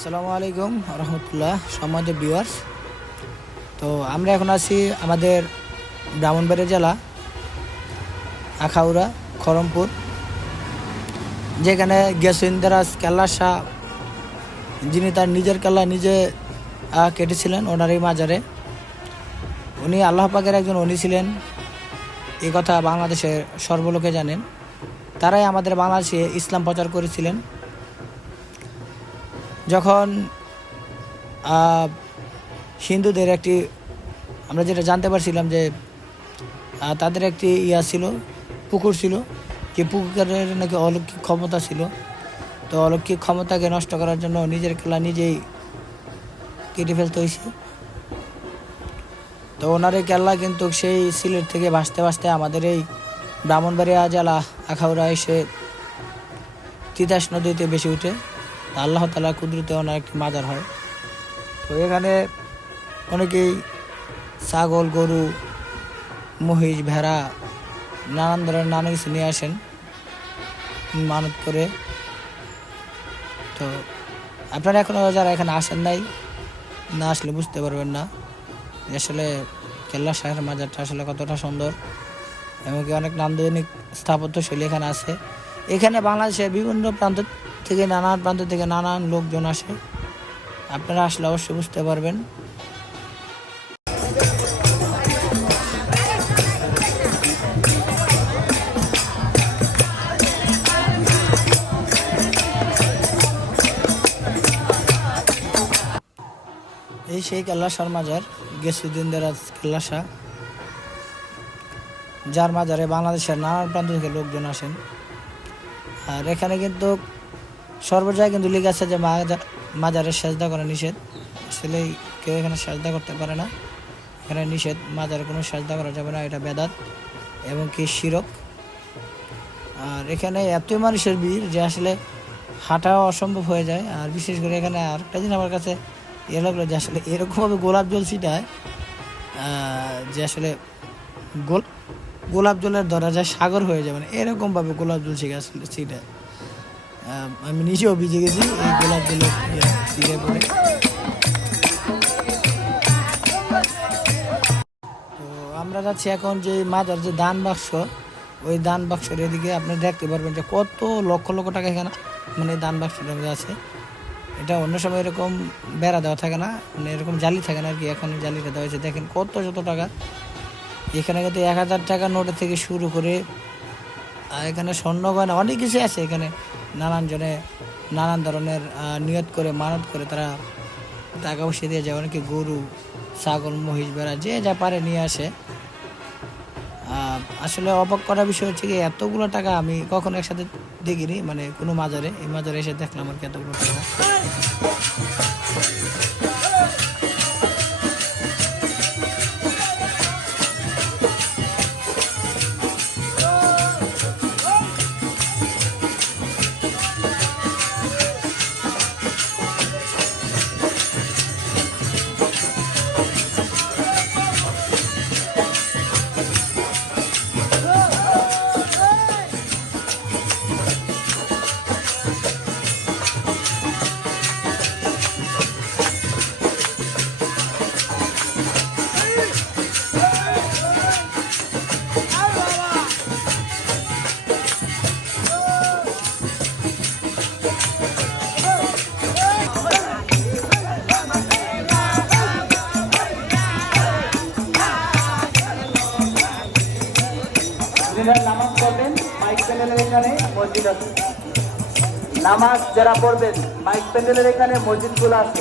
আসসালামু আলাইকুম রহমতুল্লাহ সম্মানিত ভিউয়ার্স তো আমরা এখন আছি আমাদের ব্রাহ্মণবাড়িয়া জেলা, আখাউড়া খরমপুর যেখানে গেসিন্দারাজ কেল্লা শাহ, যিনি তার নিজের কেল্লা নিজে কেটেছিলেন ওনার এই মাজারে। উনি আল্লাহ পাকের একজন উনি ছিলেন, এ কথা বাংলাদেশের সর্বলোকে জানেন। তারাই আমাদের বাংলাদেশে ইসলাম প্রচার করেছিলেন। যখন হিন্দুদের একটি, আমরা যেটা জানতে পারছিলাম যে তাদের একটি ইয়া ছিল, পুকুর ছিল, যে পুকুরের নাকি অলৌকিক ক্ষমতা ছিল। তো অলৌকিক ক্ষমতাকে নষ্ট করার জন্য নিজের খেলা নিজেই কেটে ফেলতে হয়েছে। তো ওনার এই কেল্লা কিন্তু সেই সিলেট থেকে ভাসতে ভাসতে আমাদের এই ব্রাহ্মণবাড়িয়া জেলা আখাউড়া এসে তিতাস নদীতে বেশি উঠে। আল্লাহ তালা কুদরতে ওনার একটি মাজার হয়। তো এখানে অনেকেই ছাগল, গরু, মহিষ, ভেড়া, নানান ধরনের নানা কিছু নিয়ে আসেন মানত করে। তো আপনারা এখনও যারা এখানে আসেন নাই, না আসলে বুঝতে পারবেন না আসলে কেল্লা শাহের মাজারটা আসলে কতটা সুন্দর, এমনকি অনেক নান্দনিক স্থাপত্যশৈলী এখানে আছে। এখানে বাংলাদেশের বিভিন্ন প্রান্ত থেকে নানান প্রান্ত থেকে নানান লোকজন আসে। আপনারা আসলে অবশ্যই বুঝতে পারবেন। এই সেই কেল্লাসার মাজার গেসুদ্দিন দেরাজ কেল্লাসা যার মাজারে বাংলাদেশের নানান প্রান্ত থেকে লোকজন আসেন। আর এখানে কিন্তু সর্বজায় কিন্তু লিখে আছে যে মাজার সেজদা করা নিষেধ। আসলে কেউ এখানে সেজদা করতে পারে না। এখানে নিষেধ, মাজারে কোনো সেজদা করা যাবে না, এটা বেদাত এবং কি শিরক। আর এখানে এতই মানুষের ভিড় যে আসলে হাঁটাও অসম্ভব হয়ে যায়। আর বিশেষ করে এখানে আরেকটা দিন আমার কাছে এ লাগল যে আসলে এরকমভাবে গোলাপ জল ছিটায় যে আসলে গোল গোলাপ জলের ধরা যায় সাগর হয়ে যায় মানে এরকমভাবে গোলাপ জল শিখে আসলে আমি নিজেও ভিজে গেছি এই গোলাপ জলের ছিটে পড়ে। তো আমরা যাচ্ছি এখন যে মাজার, যে দান বাক্স, ওই দান বাক্সের এদিকে আপনি দেখতে পারবেন যে কত লক্ষ লক্ষ টাকা এখানে মানে দান বাক্সটার মধ্যে আছে। এটা অন্য সময় এরকম বেড়া দেওয়া থাকে না মানে এরকম জালি থাকে না আর কি এখন জালিটা দেওয়া হয়েছে। দেখেন কত শত টাকা। এখানে কিন্তু এক হাজার টাকা নোটের থেকে শুরু করে, আর এখানে স্বর্ণ গয়না অনেক কিছু আছে এখানে। নানান জনে, নানান ধরনের নিয়ত করে, মানত করে তারা টাকা পয়সা দিয়ে যায়। অনেকে গরু, ছাগল, মহিষ বেড়া যে যা পারে নিয়ে আসে। আসলে অবাক করার বিষয় হচ্ছে কি, এতগুলো টাকা আমি কখনো একসাথে দেখিনি মানে কোনো মাজারে। এই মাজারে এসে দেখলাম আর কি এতগুলো টাকা। যারা নামাজ পড়বেন মাইক প্যান্ডেলের এখানে মসজিদ আছে। নামাজ যারা পড়বেন মাইক প্যান্ডেলের এখানে মসজিদগুলো আছে।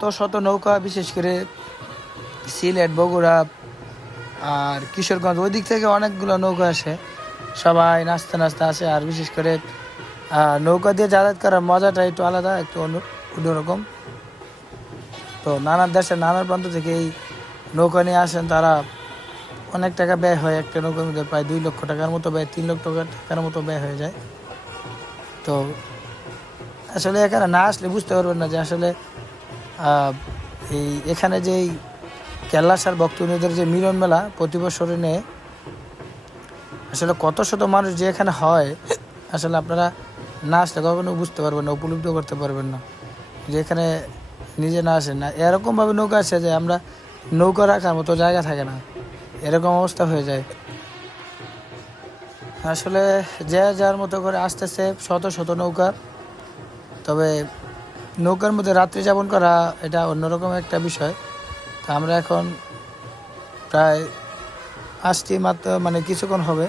কত শত নৌকা, বিশেষ করে সিলেট, বগুড়া আর কিশোরগঞ্জ ওই দিক থেকে অনেকগুলো নৌকা আসে। সবাই নাচতে নাচতে আসে আর বিশেষ করে নৌকা দিয়ে যাতায়াত করার মজাটা একটু আলাদা, একটু অন্য, অন্যরকম। তো নানান দেশে নানান প্রান্ত থেকে এই নৌকা নিয়ে আসেন তারা। অনেক টাকা ব্যয় হয় একটা নৌকার মধ্যে, প্রায় দুই লক্ষ টাকার মতো ব্যয়, তিন লক্ষ টাকা টাকার মতো ব্যয় হয়ে যায়। তো আসলে এখানে না আসলে বুঝতে পারবেন না যে আসলে এই এখানে যে এই কেল্লাসার ভক্তনীদের যে মিলন মেলা প্রতি বছরে নেয় আসলে কত শত মানুষ যে এখানে হয়, আসলে আপনারা না আসলে কখনো বুঝতে পারবেন না, উপলব্ধ করতে পারবেন না। যে এখানে নিজে না আসেন না। এরকমভাবে নৌকা আসে যে আমরা নৌকা রাখার মতো জায়গা থাকে না। এরকম অবস্থা হয়ে যায়। আসলে যে যার মতো করে আসতেছে শত শত নৌকা, তবে নৌকার মধ্যে রাত্রি যাপন করা এটা অন্যরকম একটা বিষয়। তা আমরা এখন প্রায় আসছি মাত্র মানে কিছুক্ষণ হবে।